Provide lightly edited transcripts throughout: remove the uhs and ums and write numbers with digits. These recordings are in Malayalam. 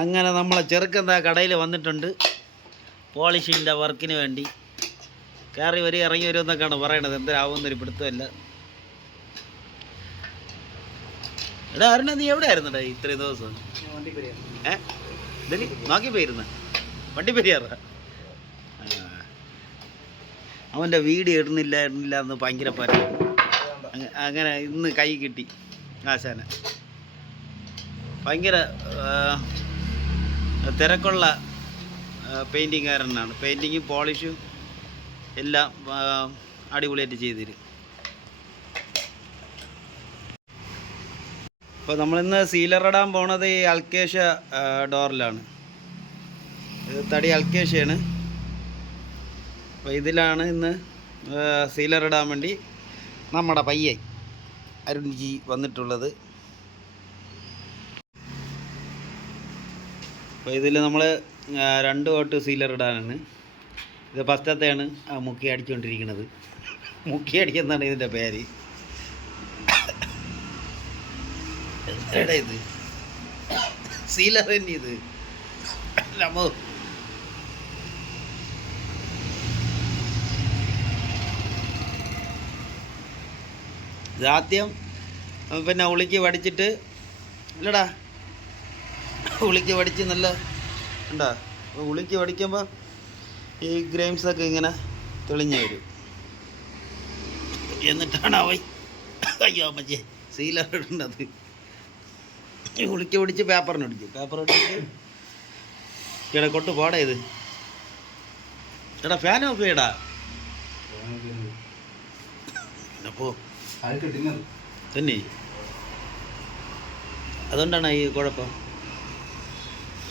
അങ്ങനെ നമ്മളെ ചെറുക്കന്താ കടയിൽ വന്നിട്ടുണ്ട് പോളിഷിൻ്റെ വർക്കിന് വേണ്ടി. കയറി വരി ഇറങ്ങി വരുമെന്നൊക്കെയാണ് പറയണത്. എന്താവുമെന്നൊരു പിടുത്തമല്ല. എടാ അരുണ, നീ എവിടെ ആയിരുന്നടാ ഇത്രയും ദിവസം? ഇതിന് നോക്കി പോയിരുന്ന വണ്ടി പെരിയാറ. അവൻ്റെ വീഡിയോ ഇടുന്നില്ല എന്ന് ഭയങ്കര പരാതി. അങ്ങനെ ഇന്ന് കൈ കിട്ടി ആശാന. ഭയങ്കര തിരക്കുള്ള പെയിൻറ്റിങ്ങുകാരനാണ്. പെയിൻറ്റിങ്ങും പോളിഷും എല്ലാം അടിപൊളിയായിട്ട് ചെയ്തു തരും. അപ്പോൾ നമ്മളിന്ന് സീലറിടാൻ പോണത് ഈ അൽക്കേഷ ഡോറിലാണ്. ഇത് തടി അൽക്കേഷയാണ്. അപ്പോൾ ഇതിലാണ് ഇന്ന് സീലറിടാൻ വേണ്ടി നമ്മുടെ പയ്യൻ അരുൺജി വന്നിട്ടുള്ളത്. അപ്പോൾ ഇതിൽ നമ്മൾ 2 കോട്ട് സീലറിടാനാണ്. ഇത് ഫസ്റ്റത്തെയാണ് മുക്കി അടിച്ചുകൊണ്ടിരിക്കുന്നത്. മുക്കി അടിക്കുന്നതാണ് ഇതിൻ്റെ പേര്. എടാ ഇത് സീലർ തന്നെ ഇത്. നമ്മ ഇതാദ്യം പിന്നെ ഉളിക്ക് വടിച്ചിട്ട് ഇല്ലടാ, ഉളിക്ക് വടിച്ച് നല്ല ഉണ്ടാ. ഉളിക്ക് വടിക്കുമ്പോൾ ഈ ഗ്രെയിംസൊക്കെ ഇങ്ങനെ തെളിഞ്ഞു വരും. എന്നിട്ടാണ് അവൻ അയ്യോ മച്ചേ സീലർ ഇടേണ്ടത്. ഉളിക്ക് പിടിച്ച് പേപ്പറിനടിക്കും. പേപ്പർ അടിച്ച് ഇവിടെ കൊട്ട് പോടാ. ഇത് എടാ ഫാൻ ഓഫ് ചെയ്യടാ. അപ്പോൾ തന്നെ അതുകൊണ്ടാണ് ഈ കുഴപ്പം.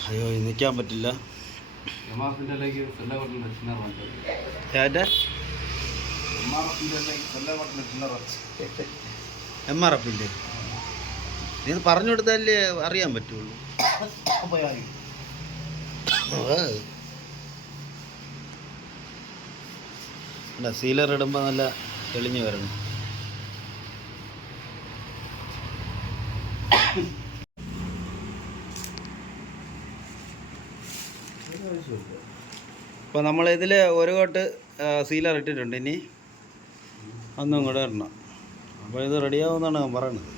അയ്യോ നിൽക്കാൻ പറ്റില്ല. MRFിൻ്റെ നീ പറഞ്ഞു കൊടുത്താലേ അറിയാൻ പറ്റുള്ളൂ. സീലർ ഇടുമ്പോൾ നല്ല തെളിഞ്ഞു വരണം. അപ്പോൾ നമ്മളിതിൽ 1 കോട്ട് സീലർ ഇട്ടിട്ടുണ്ട്. ഇനി ഒന്നും കൂടെ ഇടണം. അപ്പോൾ ഇത് റെഡിയാവുമെന്നാണ് ഞാൻ പറയണത്.